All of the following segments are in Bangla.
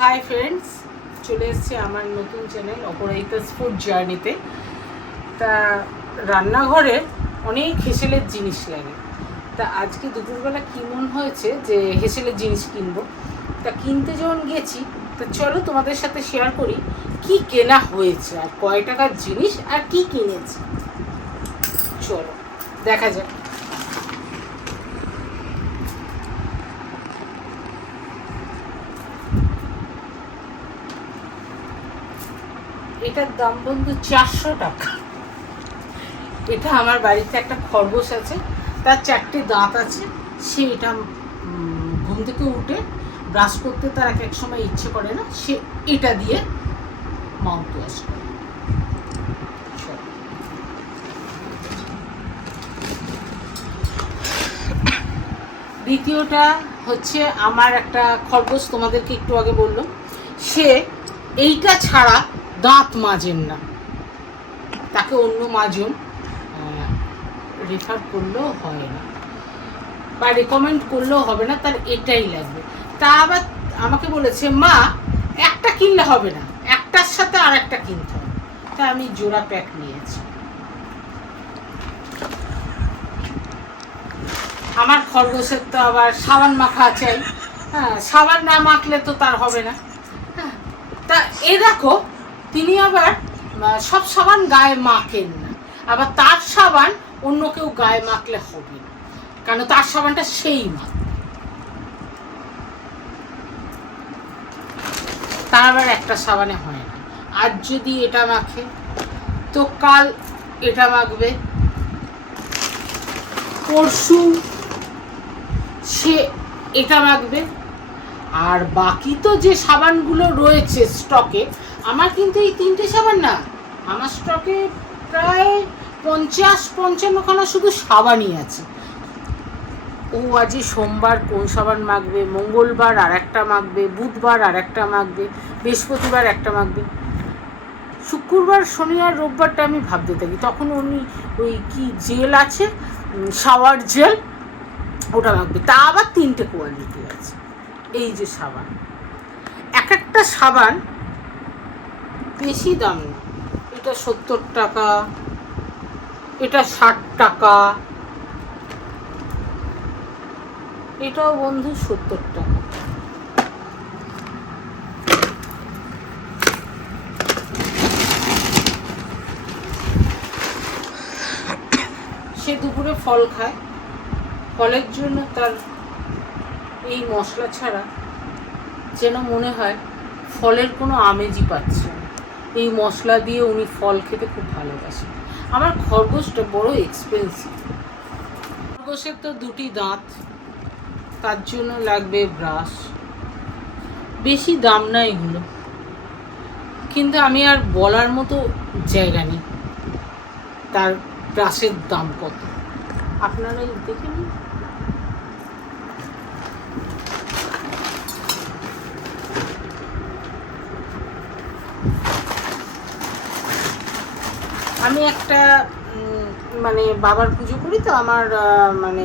হাই ফ্রেন্ডস, চলে এসেছি আমার নতুন চ্যানেল অপরাজিতাস ফুড জার্নিতে। তা রান্নাঘরে অনেক হেসেলের জিনিস লাগে। তা আজকে দুপুরবেলা কী মন হয়েছে যে হেসেলের জিনিস কিনবো। তা কিনতে যখন গেছি, তা চলো তোমাদের সাথে শেয়ার করি কি কেনা হয়েছে আর কয় টাকার জিনিস আর কি কিনেছি। চলো দেখা যাক। এটার দাম বন্ধু 400 টাকা। এটা আমার বাড়িতে একটা খরগোশ আছে, তার 4টে দাঁত আছে। সে এটা ঘুম থেকে উঠে ব্রাশ করতে তার এক এক সময় ইচ্ছে করে না, সে এটা দিয়ে মাউথ ওয়াশ করে। দ্বিতীয়টা হচ্ছে আমার একটা খরগোশ, তোমাদেরকে একটু আগে বললাম, সে এইটা ছাড়া দাঁত মাজেন না। তাকে অন্য মাজন রেফার করলেও হয় না বা রেকমেন্ড করলেও হবে না, তার এটাই লাগবে। তা আবার আমাকে বলেছে, মা একটা কিনলে হবে না, একটার সাথে আর একটা কিনতে হবে। তা আমি জোড়া প্যাক নিয়েছি। আমার খরগোশের তো আবার সাবান মাখা চাই। হ্যাঁ, সাবান না মাখলে তো তার হবে না। হ্যাঁ, তা এ দেখো, তিনি আবার সব সাবান গায়ে মাখেন না, আবার তার সাবান অন্য কেউ গায়ে মাখলে হবে না, কারণ তার সাবানটা সেই মাখে। তার আবার একটা সাবানে হয় না। আজ যদি এটা মাখে তো কাল এটা মাখবে, পরশু সে এটা মাখবে। আর বাকি তো যে সাবানগুলো রয়েছে স্টকে, আমার কিন্তু এই 3টে সাবান না, আমার স্টকে প্রায় 50-55খানা শুধু সাবানই আছে। ও আজই সোমবার কোন সাবান মাখবে, মঙ্গলবার আর একটা মাখবে, বুধবার আর একটা মাখবে, বৃহস্পতিবার একটা মাখবে, শুক্রবার শনি আর রোববারটা আমি ভাবতে থাকি। তখন উনি ওই কি জেল আছে, শাওয়ার জেল, ওটা মাখবে। তা আবার 3টে কোয়ালিটি আছে। এই যে সাবান, এক একটা সাবান বেশি দাম না। এটা 70 টাকা, এটা 60 টাকা, এটাও বন্ধু 70 টাকা। সে দুপুরে ফল খায়, ফলের জন্য তার এই মশলা ছাড়া যেন মনে হয় ফলের কোনো আমেজই পাচ্ছে না। এই মশলা দিয়ে উনি ফল খেতে খুব ভালোবাসেন। আমার খরগোশটা বড় এক্সপেন্সিভ। খরগোশের তো 2টি দাঁত, তার জন্য লাগবে ব্রাশ। বেশি দাম না এগুলো, কিন্তু আমি আর বলার মতো জায়গা নেই তার ব্রাশের দাম কত। আপনারা দেখে নিন। আমি একটা মানে বাবার পুজো করি, তো আমার মানে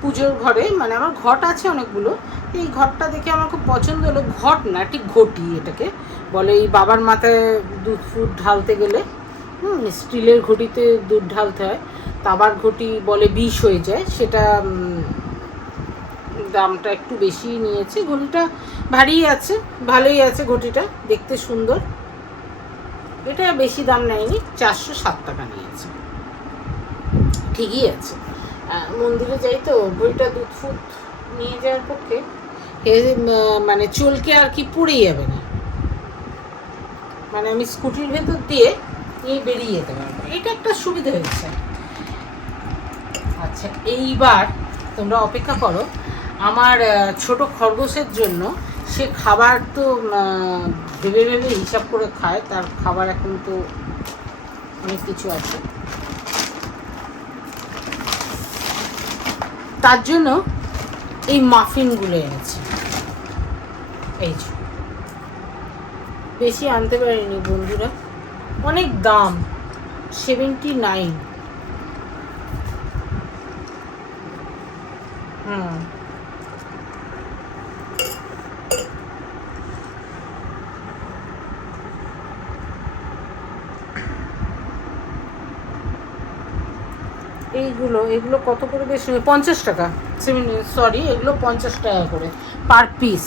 পুজোর ঘরে মানে আমার ঘট আছে অনেকগুলো। এই ঘরটা দেখে আমার খুব পছন্দ হলো। ঘট না, ঠিক ঘটি এটাকে বলে। এই বাবার মাথায় দুধ ফুট ঢালতে গেলে স্টিলের ঘটিতে দুধ ঢালতে হয়, তাবার ঘটি বলে বিষ হয়ে যায়। সেটা দামটা একটু বেশি নিয়েছে। ঘটিটা ভারী আছে, ভালোই আছে, ঘটিটা দেখতে সুন্দর। এটা বেশি দাম নেয়নি, 407 টাকা নিয়েছে, ঠিকই আছে। মন্দিরে যাই তো, ঘড়িটা দুধ ফুট নিয়ে যাওয়ার পক্ষে মানে চলকে আর কি পড়ে যাবে না, মানে আমি স্কুটির ভেতর দিয়ে নিয়ে বেরিয়ে যেতে পারবো, এটা একটা সুবিধা হয়েছে। আচ্ছা, এইবার তোমরা অপেক্ষা করো আমার ছোট খরগোশের জন্য। সে খাবার তো ভেবে ভেবে হিসাব করে খায়, তার খাবার এখন তো অনেক কিছু আছে। তার জন্য এই মাফিনগুলো এনেছি। এই যে, বেশি আনতে পারিনি বন্ধুরা, অনেক দাম, 79। এগুলো কত করে বেশি? 50 টাকা, সরি, এগুলো 50 টাকা করে পার পিস।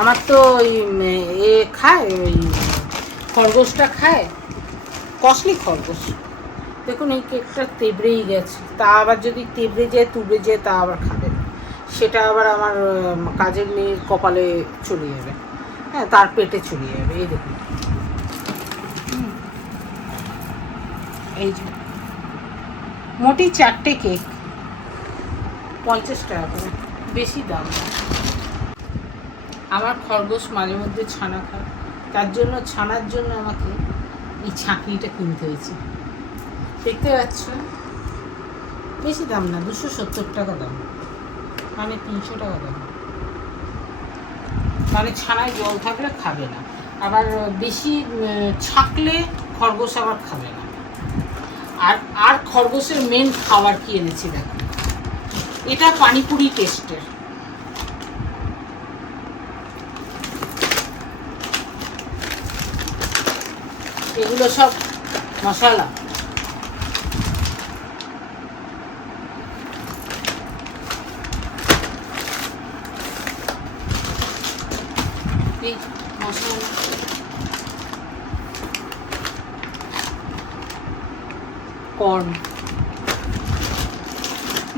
আমার তো ওই খায়, ওই খরগোশটা খায়, কস্টলি খরগোশ। দেখুন এই কেকটা তেবড়েই গেছে, তা আবার যদি তেবড়ে যায় তুবড়ে যায় তা আবার খাবে না, সেটা আবার আমার কাজের মেয়ের কপালে চলে যাবে, হ্যাঁ, তার পেটে চলে যাবে। এই দেখুন, এই যে মোটি 4টে কেক 50 টাকা করে, বেশি দাম না। আমার খরগোশ মাঝে মধ্যে ছানা খায়, তার জন্য ছানার জন্য আমাকে এই ছাঁকনিটা কিনতে হয়েছে। দেখতে পাচ্ছ, বেশি দাম না, 270 টাকা দাম, মানে 300 টাকা দাম। মানে ছানায় জল থাকলে খাবে না, আবার বেশি ছাকলে খরগোশ আবার খাবে না। আর খরগোশের মেন খাবার কি এনেছি দেখো, এটা পানিপুরি টেস্টের। এগুলো সব মশলা, এই মশলা কর্ন,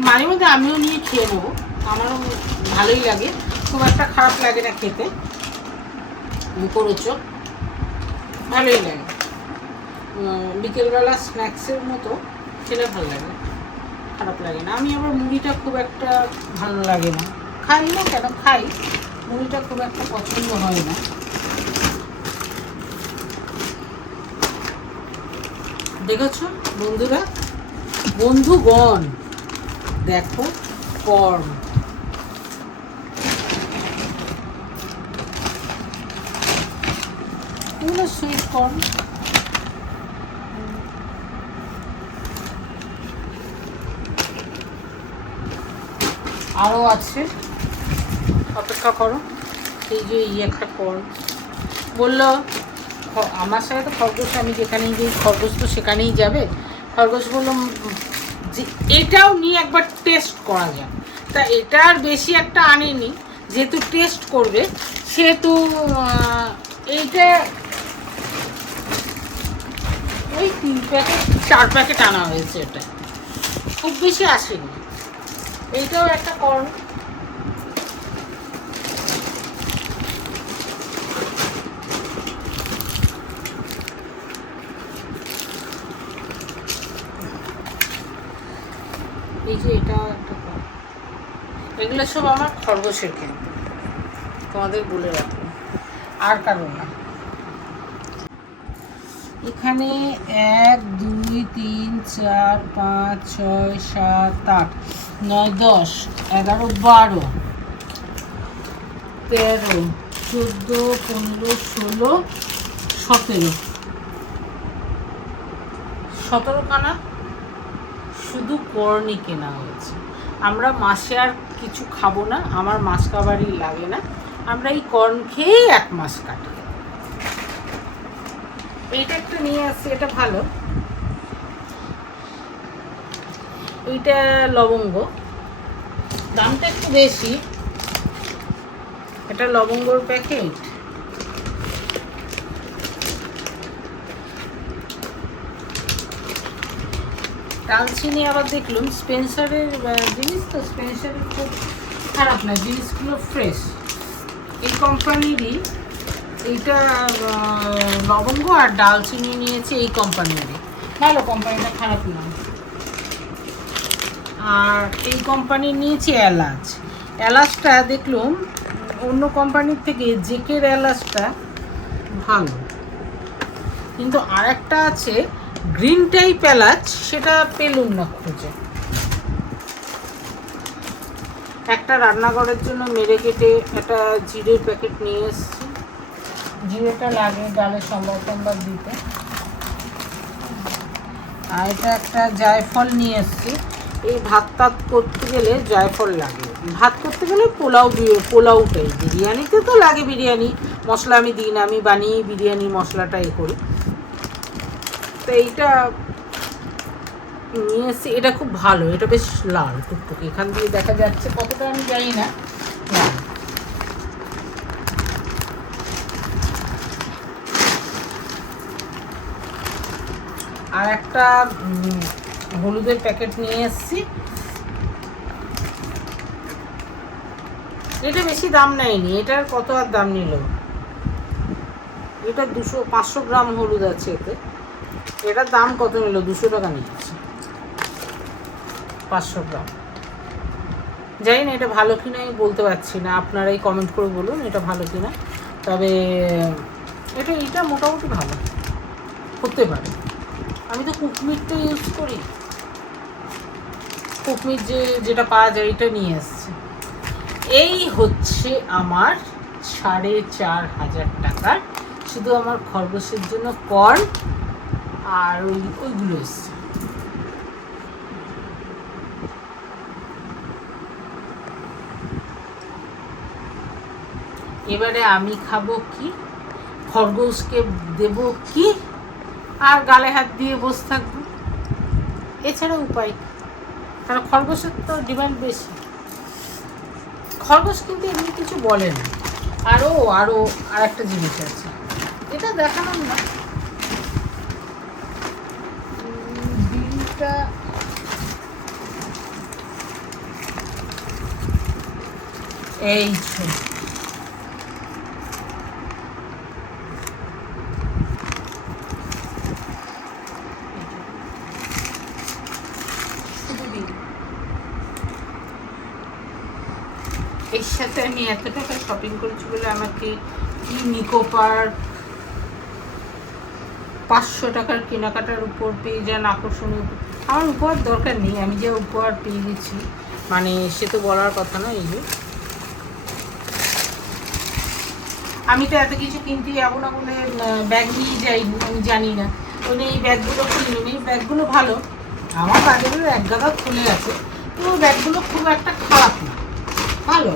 মাঝে মধ্যে আমিও নিয়ে খেয়ে নেবো, আমারও ভালোই লাগে, খুব একটা খারাপ লাগে না খেতে, মুখরোচক, ভালোই লাগে। বিকেলবেলা স্ন্যাক্সের মতো খেলে ভালো লাগে, খারাপ লাগে না। আমি আবার মুড়িটা খুব একটা ভালো লাগে না, খাই না কেন, খাই, মুড়িটা খুব একটা পছন্দ হয় না। দেখেছো বন্ধুরা, বন্ধুগণ, দেখো কর্ন, এগুলো সুইট কর্ন। আরও আছে, অপেক্ষা করো। এই যে একটা কর্ন বললো, আমার সাথে তো খরগোশ, আমি যেখানেই যাই খরগোশ তো সেখানেই যাবে। খরগোশ বললো যে এটাও নিয়ে একবার টেস্ট করা যায়, তা এটা আর বেশি একটা আনিনি, যেহেতু টেস্ট করবে সেহেতু এইটা ওই 3 প্যাকেট 4 প্যাকেট আনা হয়েছে, এটা খুব বেশি আসেনি। এইটাও একটা কর্ন, এই যে এটাও একটা কর্ন। এগুলো সব আমার খরগোশের কেন, তোমাদের বলে রাখলাম, আর কারণ না। এখানে 1 2 3 4 5 6 7 8 9 10 11 12 13 14 15 16 17 17খানা শুধু কর্নই কেনা হয়েছে। আমরা মাসে আর কিছু খাবো না, আমার মাস খাবারই লাগে না, আমরা এই কর্ন খেয়েই 1 মাস কাটি। এইটা একটা নিয়ে আসছি, এটা ভালো, এইটা লবঙ্গ, দামটা একটু বেশি, এটা লবঙ্গর প্যাকেট। দালচিনি আবার দেখলাম স্পেন্সারের জিনিস, তো স্পেন্সারের খুব খারাপ না, জিনিসগুলো ফ্রেশ, এই কোম্পানিরই। এইটা লবঙ্গ আর ডালচিনি নিয়েছে এই কোম্পানিরই, ভালো, কোম্পানিটা খারাপ না। আর এই কোম্পানির নিয়েছি এলাচ, এলাচটা দেখলাম অন্য কোম্পানির থেকে জেকের এলাচটা ভালো, কিন্তু আর একটা আছে গ্রিন টাইপ এলাচ, সেটা পেলুম না খুঁজে। একটা রান্নাঘরের জন্য মেরে কেটে একটা জিরের প্যাকেট নিয়ে এসেছি, জিরেটা লাগে ডালে সম্বার দিতে। আর এটা একটা জায়ফল নিয়ে এসেছি, এই ভাত টাত করতে গেলে জায়ফল লাগে, ভাত করতে গেলে পোলাওটাই, বিরিয়ানিতে তো লাগে, বিরিয়ানি মশলা আমি দিই না, আমি বানিয়ে বিরিয়ানি মশলাটা করি। তো এইটা নিয়ে এসেছি, এটা খুব ভালো, এটা বেশ লাল টুকটুকি, এখান দিয়ে দেখা যাচ্ছে কতটা আমি জানি না। আর একটা হলুদের প্যাকেট নিয়ে এসেছি, এটা বেশি দাম নেয়নি, এটার কত আর দাম নিল, এটা 500 গ্রাম হলুদ আছে এতে, এটার দাম কত নিল, 200 টাকা নিয়েছে 500 গ্রাম। জানি না এটা ভালো কিনা আমি বলতে পারছি না, আপনারাই কমেন্ট করে বলুন এটা ভালো কিনা। তবে এটা মোটামুটি ভালো হতে পারে। আমি তো কুকমিটটা ইউজ করি, কুকমিট যেটা পাওয়া যায় এটা নিয়ে এসছি। এই হচ্ছে আমার 4,500 টাকার শুধু আমার খরগোশের জন্য কর্ন আর ওইগুলো এসছে। এবারে আমি খাবো কি, খরগোশকে দেব কি, আর গালে হাত দিয়ে বসে থাকবো, এছাড়া উপায়। কারণ খরগোশের তো ডিমান্ড বেশি, খরগোশ কিন্তু এমনি কিছু বলে না। আরও আর একটা জিনিস আছে, এটা দেখালাম না, বিলটা এই এর সাথে আমি এত টাকা শপিং করেছি বলে আমাকে কি নিকো পার্ক 500 টাকার কেনাকাটার উপর পেয়ে যান আকর্ষণীয়। আমার উপহার দরকার নেই, আমি যে উপহার পেয়ে গেছি মানে সে তো বলার কথা না। এই যে আমি তো এত কিছু কিনতে যাবো না বলে ব্যাগ নিয়ে যাইনি, আমি জানি না ওই এই ব্যাগগুলো কিনবেন, এই ব্যাগগুলো ভালো, আমার বাজারের এক গাদা খুলে আছে, তো ব্যাগগুলো খুব একটা খারাপ না, ভালো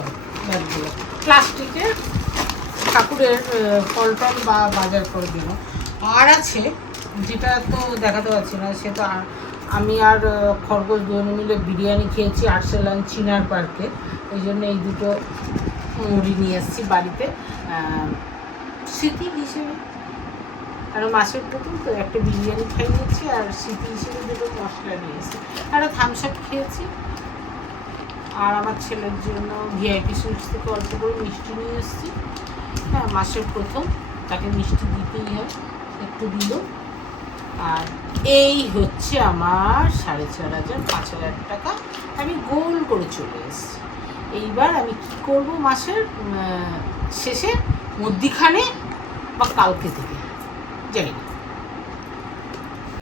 ব্যাগগুলো, প্লাস্টিকের, ঠাকুরের ফল টল বা বাজার করে দিল। আর আছে যেটা তো দেখাতে পারছি না, সে তো আমি আর খরগোশ দুজনে মিলে বিরিয়ানি খেয়েছি আর্সেলান চিনার পার্কে, ওই জন্য এই দুটো মুড়ি নিয়ে এসেছি বাড়িতে স্মৃতি হিসেবে। আর মাছের প্রথম তো একটা বিরিয়ানি খাইয়েছি আর স্মৃতি হিসেবে দুটো মশলা নিয়ে এসেছি, আর থামস আপ খেয়েছি। আর আমার ছেলের জন্য ভিআইপি সুইটস থেকে অল্প করে মিষ্টি নিয়ে এসেছি। হ্যাঁ, মাসের প্রথম, তাকে মিষ্টি দিতেই হয়, একটু দিল। আর এই হচ্ছে আমার 4,500 5,000 টাকা আমি গোল করে চলে এসেছি। এইবার আমি কি করব মাসের শেষে, মধ্যিখানে বা কালকে থেকে জানি না।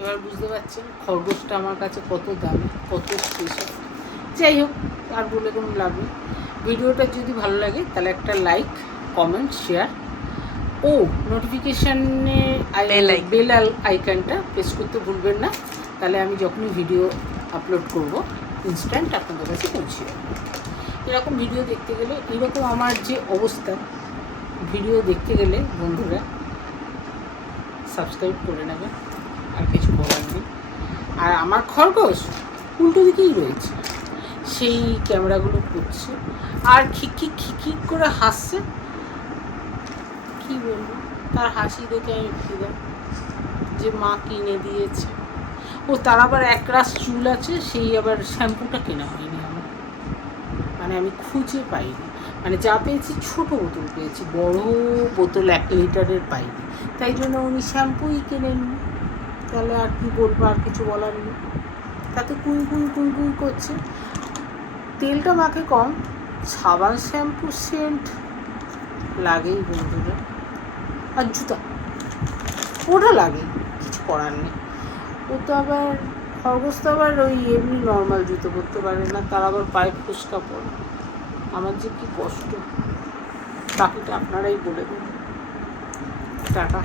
এবার বুঝতে পারছেন খরগোশটা আমার কাছে কত দামি, কত স্পেশাল। যাই হোক, আর বলে কোনো লাভ নেই। ভিডিওটা যদি ভালো লাগে তাহলে একটা লাইক, কমেন্ট, শেয়ার ও নোটিফিকেশানে বেল আইকনটা প্রেস করতে ভুলবেন না, তাহলে আমি যখনই ভিডিও আপলোড করব ইনস্ট্যান্ট আপনাদের কাছে পৌঁছে যাবে। এরকম ভিডিও দেখতে গেলে, এরকম আমার যে অবস্থা, ভিডিও দেখতে গেলে বন্ধুরা সাবস্ক্রাইব করে নেবে, আর কিছু বলার নেই। আর আমার খরগোশ উল্টো দিকেই রয়েছে, সেই ক্যামেরাগুলো করছে আর খিক করে হাসছে। কি বলবো, তার হাসি দেখে আমি ফিরে যে মা কিনে দিয়েছে। ও তার আবার একরাশ চুল আছে, সেই আবার শ্যাম্পুটা কেনা হয়নি আমার, মানে আমি খুঁজে পাইনি, মানে যা পেয়েছি ছোটো বোতল পেয়েছি, বড় বোতল 1 লিটারের পাইনি, তাই জন্য উনি শ্যাম্পুই কেনেননি। তাহলে আর কি বলবো, আর কিছু বলার নেই। তাতে কুই করছে, তেলটা মাখে কম, সাবান শ্যাম্পু সেন্ট লাগেই বন্ধুরা, আর জুতা ওটা লাগে, কিছু করার নেই। ও তো আবার খরগোশ তো আবার ওই এমনি নর্মাল জুতো পরতে পারে না, তার আবার পায়ে ফুসকা পড়ে। আমার যে কী কষ্ট, বাকিটা আপনারাই বলে দেন। টাটা।